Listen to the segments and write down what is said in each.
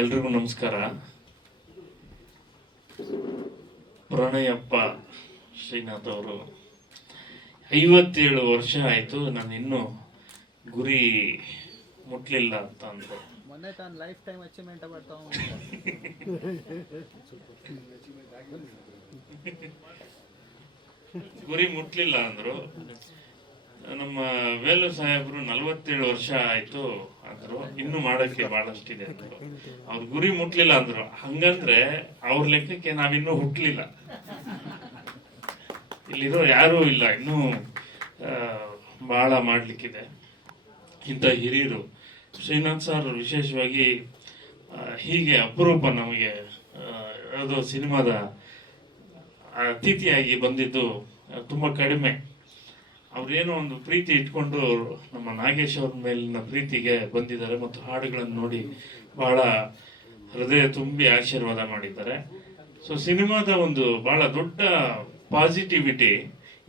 ಎಲ್ರಿಗೂ ನಮಸ್ಕಾರ. ಪ್ರಣಯಪ್ಪ ಶ್ರೀನಾಥ್ ಅವರು. ಐವತ್ತೇಳು ವರ್ಷ ಆಯಿತು ನಾನು ಇನ್ನೂ ಗುರಿ ಮುಟ್ಲಿಲ್ಲ ಅಂತ ಅಂದರು ಮೊನ್ನೆ ತಾನು ಲೈಫ್ ಟೈಮ್ ಅಚೀವ್ಮೆಂಟ್ ಅವಾರ್ಡ್ ಗುರಿ ಮುಟ್ಲಿಲ್ಲ ಅಂದರು. ನಮ್ಮ ವೇಲು ಸಾಹೇಬರು ನಲವತ್ತೇಳು ವರ್ಷ ಆಯ್ತು ಅಂದ್ರು. ಇನ್ನು ಮಾಡಕ್ಕೆ ಬಹಳಷ್ಟಿದೆ ಅಂದ್ರು. ಅವ್ರ ಗುರಿ ಮುಟ್ಲಿಲ್ಲ ಅಂದ್ರು. ಹಂಗಂದ್ರೆ ಅವ್ರ ಲೆಕ್ಕಕ್ಕೆ ನಾವಿನ್ನೂ ಹುಟ್ಲಿಲ್ಲ. ಇಲ್ಲಿರೋ ಯಾರೂ ಇಲ್ಲ. ಇನ್ನೂ ಬಹಳ ಮಾಡ್ಲಿಕ್ಕಿದೆ. ಇಂಥ ಹಿರಿಯರು. ಶ್ರೀನಾಥ್ ಸರ್ ವಿಶೇಷವಾಗಿ ಹೀಗೆ ಅಪರೂಪ ನಮಗೆ ಅದು ಸಿನಿಮಾದ ಅತಿಥಿಯಾಗಿ ಬಂದಿದ್ದು ತುಂಬ ಕಡಿಮೆ. ಅವ್ರೇನೋ ಒಂದು ಪ್ರೀತಿ ಇಟ್ಕೊಂಡು ನಮ್ಮ ನಾಗೇಶ್ ಅವ್ರ ಮೇಲಿನ ಪ್ರೀತಿಗೆ ಬಂದಿದ್ದಾರೆ ಮತ್ತು ಹಾಡುಗಳನ್ನು ನೋಡಿ ಬಹಳ ಹೃದಯ ತುಂಬಿ ಆಶೀರ್ವಾದ ಮಾಡಿದ್ದಾರೆ. ಸೊ ಸಿನಿಮಾದ ಒಂದು ಬಹಳ ದೊಡ್ಡ ಪಾಸಿಟಿವಿಟಿ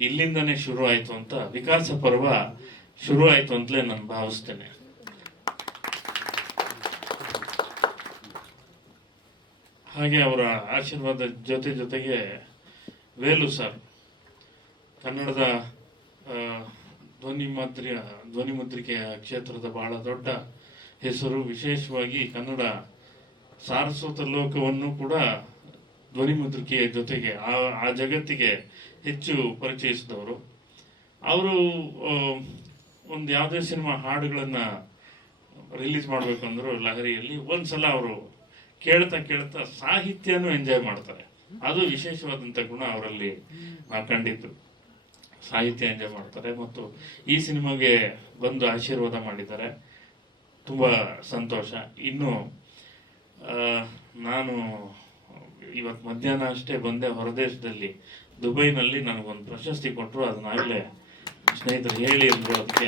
ಇಲ್ಲಿಂದನೇ ಶುರು ಆಯಿತು ಅಂತ, ವಿಕಾಸ ಪರ್ವ ಶುರು ಆಯಿತು ಅಂತಲೇ ನಾನು ಭಾವಿಸ್ತೇನೆ. ಹಾಗೆ ಅವರ ಆಶೀರ್ವಾದ ಜೊತೆ ಜೊತೆಗೆ ವೇಲು ಸರ್, ಕನ್ನಡದ ಧ್ವನಿ ಧ್ವನಿಮುದ್ರಿಕೆಯ ಧ್ವನಿ ಮುದ್ರಿಕೆಯ ಕ್ಷೇತ್ರದ ಬಹಳ ದೊಡ್ಡ ಹೆಸರು. ವಿಶೇಷವಾಗಿ ಕನ್ನಡ ಸಾರಸ್ವತ ಲೋಕವನ್ನು ಕೂಡ ಧ್ವನಿ ಮುದ್ರಿಕೆಯ ಜೊತೆಗೆ, ಆ ಆ ಜಗತ್ತಿಗೆ ಹೆಚ್ಚು ಪರಿಚಯಿಸಿದವರು. ಅವರು ಒಂದು ಯಾವುದೇ ಸಿನಿಮಾ ಹಾಡುಗಳನ್ನು ರಿಲೀಸ್ ಮಾಡಬೇಕಂದ್ರು ಲಹರಿಯಲ್ಲಿ ಒಂದ್ಸಲ ಅವರು ಕೇಳ್ತಾ ಕೇಳ್ತಾ ಸಾಹಿತ್ಯನೂ ಎಂಜಾಯ್ ಮಾಡ್ತಾರೆ. ಅದು ವಿಶೇಷವಾದಂಥ ಗುಣ ಅವರಲ್ಲಿ ನಾವು ಕಂಡಿದ್ದು. ಸಾಹಿತ್ಯ ಎಂಜಾಯ್ ಮಾಡ್ತಾರೆ ಮತ್ತು ಈ ಸಿನಿಮಾಗೆ ಬಂದು ಆಶೀರ್ವಾದ ಮಾಡಿದ್ದಾರೆ. ತುಂಬ ಸಂತೋಷ. ಇನ್ನು ನಾನು ಇವತ್ತು ಮಧ್ಯಾಹ್ನ ಅಷ್ಟೇ ಬಂದೆ ಹೊರದೇಶದಲ್ಲಿ. ದುಬೈನಲ್ಲಿ ನನಗೊಂದು ಪ್ರಶಸ್ತಿ ಕೊಟ್ಟರು ಅದನ್ನಾಗಲೇ ಸ್ನೇಹಿತರು ಹೇಳಿ ಅಂದರು ಅದಕ್ಕೆ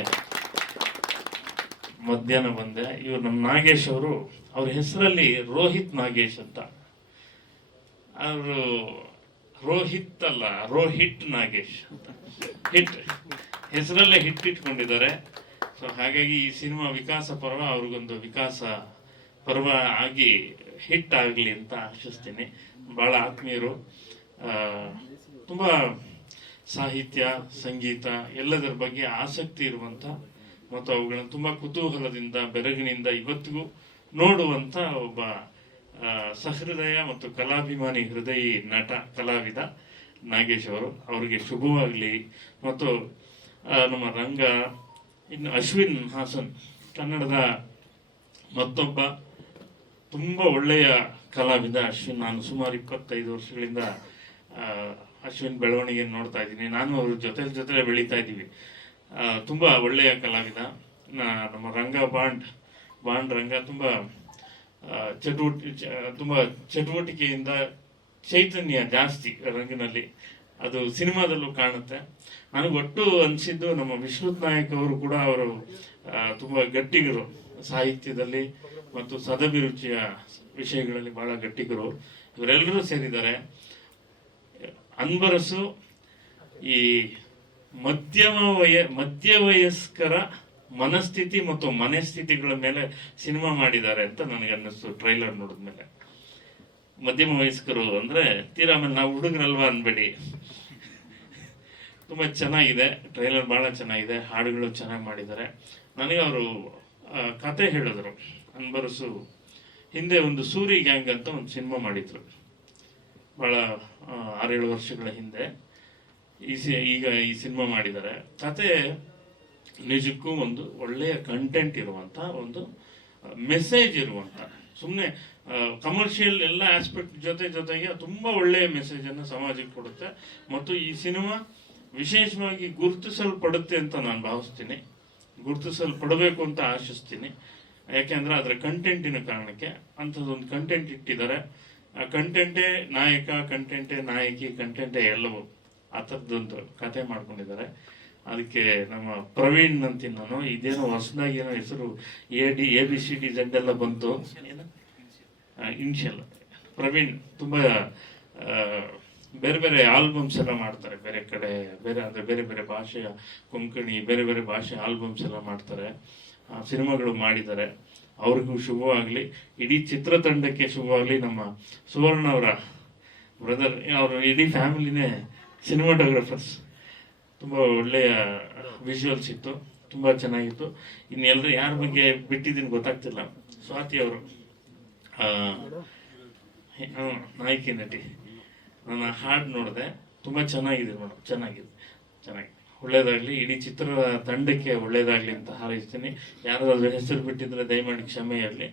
ಮಧ್ಯಾಹ್ನ ಬಂದೆ. ಇವರು ನಮ್ಮ ನಾಗೇಶ್ ಅವರು. ಅವ್ರ ಹೆಸರಲ್ಲಿ ರೋಹಿತ್ ನಾಗೇಶ್ ಅಂತ. ಅವರು ರೋಹಿತ್ ಅಲ್ಲ ರೋಹಿತ್ ನಾಗೇಶ್ ಅಂತ. ಹಿಟ್. ಹೆಸರಲ್ಲೇ ಹಿಟ್ ಇಟ್ಕೊಂಡಿದ್ದಾರೆ. ಸೊ ಹಾಗಾಗಿ ಈ ಸಿನಿಮಾ ವಿಕಾಸ ಪರ್ವ ಅವ್ರಿಗೊಂದು ವಿಕಾಸ ಪರ್ವ ಆಗಿ ಹಿಟ್ ಆಗಲಿ ಅಂತ ಆಶಿಸ್ತೀನಿ. ಭಾಳ ಆತ್ಮೀಯರು. ತುಂಬ ಸಾಹಿತ್ಯ, ಸಂಗೀತ ಎಲ್ಲದರ ಬಗ್ಗೆ ಆಸಕ್ತಿ ಇರುವಂಥ ಮತ್ತು ಅವುಗಳನ್ನು ತುಂಬ ಕುತೂಹಲದಿಂದ, ಬೆರಗಿನಿಂದ ಇವತ್ತಿಗೂ ನೋಡುವಂಥ ಒಬ್ಬ ಸಹೃದಯ ಮತ್ತು ಕಲಾಭಿಮಾನಿ ಹೃದಯಿ ನಟ ಕಲಾವಿದ ನಾಗೇಶ್ ಅವರು, ಅವರಿಗೆ ಶುಭವಾಗಲಿ. ಮತ್ತು ನಮ್ಮ ರಂಗ, ಇನ್ನು ಅಶ್ವಿನ್ ಹಾಸನ್, ಕನ್ನಡದ ಮತ್ತೊಬ್ಬ ತುಂಬ ಒಳ್ಳೆಯ ಕಲಾವಿದ ಅಶ್ವಿನ್. ನಾನು ಸುಮಾರು ಇಪ್ಪತ್ತೈದು ವರ್ಷಗಳಿಂದ ಅಶ್ವಿನ್ ಬೆಳವಣಿಗೆಯನ್ನು ನೋಡ್ತಾ ಇದ್ದೀನಿ. ನಾನು ಅವ್ರ ಜೊತೆ ಜೊತೆ ಬೆಳೀತಾ ಇದ್ದೀವಿ. ತುಂಬ ಒಳ್ಳೆಯ ಕಲಾವಿದ. ನಮ್ಮ ರಂಗ ಬಾಂಡ್ ಬಾಂಡ್ ರಂಗ ತುಂಬ ಚಟುವಟಿ ತುಂಬ ಚಟುವಟಿಕೆಯಿಂದ ಚೈತನ್ಯ ಜಾಸ್ತಿ ರಂಗಿನಲ್ಲಿ. ಅದು ಸಿನಿಮಾದಲ್ಲೂ ಕಾಣುತ್ತೆ. ನನಗೆ ಒಟ್ಟು ಅನಿಸಿದ್ದು ನಮ್ಮ ವಿಶ್ವತ್ ನಾಯಕ್ ಅವರು ಕೂಡ ಅವರು ತುಂಬ ಗಟ್ಟಿಗರು ಸಾಹಿತ್ಯದಲ್ಲಿ ಮತ್ತು ಸದಭಿರುಚಿಯ ವಿಷಯಗಳಲ್ಲಿ ಬಹಳ ಗಟ್ಟಿಗರು. ಇವರೆಲ್ಲರೂ ಸೇರಿದ್ದಾರೆ. ಅನ್ಬರಸು ಈ ಮಧ್ಯಮ ವಯ, ಮಧ್ಯವಯಸ್ಕರ ಮನಸ್ಥಿತಿ ಮತ್ತು ಮನಸ್ಥಿತಿಗಳ ಮೇಲೆ ಸಿನಿಮಾ ಮಾಡಿದ್ದಾರೆ ಅಂತ ನನಗೆ ಅನ್ನಿಸ್ತು ಟ್ರೈಲರ್ ನೋಡಿದ್ಮೇಲೆ. ಮಧ್ಯಮ ವಯಸ್ಕರು ಅಂದ್ರೆ, ತೀರಾ ಆಮೇಲೆ ನಾವು ಹುಡುಗರಲ್ವಾ? ಅನ್ಬೇಡಿ ತುಂಬ ಚೆನ್ನಾಗಿದೆ, ಟ್ರೈಲರ್ ಭಾಳ ಚೆನ್ನಾಗಿದೆ, ಹಾಡುಗಳು ಚೆನ್ನಾಗಿ ಮಾಡಿದ್ದಾರೆ. ನನಗೆ ಅವರು ಕತೆ ಹೇಳಿದ್ರು. ಅನ್ಬರಸು ಹಿಂದೆ ಒಂದು ಸೂರಿ ಗ್ಯಾಂಗ್ ಅಂತ ಒಂದು ಸಿನಿಮಾ ಮಾಡಿದ್ರು. ಭಾಳ ಆರೇಳು ವರ್ಷಗಳ ಹಿಂದೆ. ಈ ಸಿ, ಈಗ ಈ ಸಿನಿಮಾ ಮಾಡಿದ್ದಾರೆ. ಕತೆ ನಿಜಕ್ಕೂ ಒಂದು ಒಳ್ಳೆಯ ಕಂಟೆಂಟ್ ಇರುವಂಥ ಒಂದು ಮೆಸೇಜ್ ಇರುವಂಥ ಸುಮ್ಮನೆ ಕಮರ್ಷಿಯಲ್ ಎಲ್ಲ ಆಸ್ಪೆಕ್ಟ್ ಜೊತೆ ಜೊತೆಗೆ ತುಂಬ ಒಳ್ಳೆಯ ಮೆಸೇಜನ್ನು ಸಮಾಜಕ್ಕೆ ಕೊಡುತ್ತೆ. ಮತ್ತು ಈ ಸಿನಿಮಾ ವಿಶೇಷವಾಗಿ ಗುರುತಿಸಲ್ಪಡುತ್ತೆ ಅಂತ ನಾನು ಭಾವಿಸ್ತೀನಿ. ಗುರುತಿಸಲ್ಪಡಬೇಕು ಅಂತ ಆಶಿಸ್ತೀನಿ. ಯಾಕೆಂದರೆ ಅದರ ಕಂಟೆಂಟಿನ ಕಾರಣಕ್ಕೆ ಅಂಥದ್ದೊಂದು ಕಂಟೆಂಟ್ ಇಟ್ಟಿದ್ದಾರೆ. ಆ ಕಂಟೆಂಟೇ ನಾಯಕ ಕಂಟೆಂಟೇ ನಾಯಕಿ ಕಂಟೆಂಟೇ ಎಲ್ಲವೂ ಆ ಥರದ್ದೊಂದು ಕತೆ ಮಾಡ್ಕೊಂಡಿದ್ದಾರೆ. ಅದಕ್ಕೆ ನಮ್ಮ ಪ್ರವೀಣ್ ಅಂತೀನಿ ನಾನು ಇದೇನೋ ಹೊಸದಾಗಿ ಏನೋ ಹೆಸರು A D A B C D Z ಎಲ್ಲ ಬಂತು. ಇನ್ಶಿಯಲ್ ಪ್ರವೀಣ್ ತುಂಬ ಬೇರೆ ಬೇರೆ ಆಲ್ಬಮ್ಸ್ ಎಲ್ಲ ಮಾಡ್ತಾರೆ. ಬೇರೆ ಕಡೆ, ಬೇರೆ ಅಂದರೆ ಬೇರೆ ಬೇರೆ ಭಾಷೆಯ ಕೊಂಕಣಿ, ಬೇರೆ ಬೇರೆ ಭಾಷೆ ಆಲ್ಬಮ್ಸ್ ಎಲ್ಲ ಮಾಡ್ತಾರೆ. ಸಿನಿಮಾಗಳು ಮಾಡಿದ್ದಾರೆ. ಅವ್ರಿಗೂ ಶುಭವಾಗಲಿ. ಇಡೀ ಚಿತ್ರತಂಡಕ್ಕೆ ಶುಭವಾಗಲಿ. ನಮ್ಮ ಸುವರ್ಣ ಅವರ ಬ್ರದರ್ ಅವರು ಇಡೀ ಫ್ಯಾಮಿಲಿನೇ ಸಿನಿಮಾಟೋಗ್ರಫರ್ಸ್ ತುಂಬ ಒಳ್ಳೆಯ ವಿಜುವಲ್ಸ್ ಇತ್ತು, ತುಂಬ ಚೆನ್ನಾಗಿತ್ತು. ಇನ್ನೆಲ್ಲರೂ ಯಾರ ಬಗ್ಗೆ ಬಿಟ್ಟಿದ್ದೀನಿ ಗೊತ್ತಾಗ್ತಿಲ್ಲ. ಸ್ವಾತಿ ಅವರು ನಾಯಕಿ ನಟಿ. ನನ್ನ ಹಾಡು ನೋಡಿದೆ, ತುಂಬ ಚೆನ್ನಾಗಿದೆ ಮೇಡಮ್ ಚೆನ್ನಾಗಿದೆ ಚೆನ್ನಾಗಿದೆ. ಒಳ್ಳೇದಾಗಲಿ, ಇಡೀ ಚಿತ್ರ ತಂಡಕ್ಕೆ ಒಳ್ಳೇದಾಗಲಿ ಅಂತ ಹಾರೈಸ್ತೀನಿ. ಯಾರಾದರೂ ಹೆಸರು ಬಿಟ್ಟಿದ್ರೆ ದಯಮಾಡಿ ಕ್ಷಮೆ ಇರಲಿ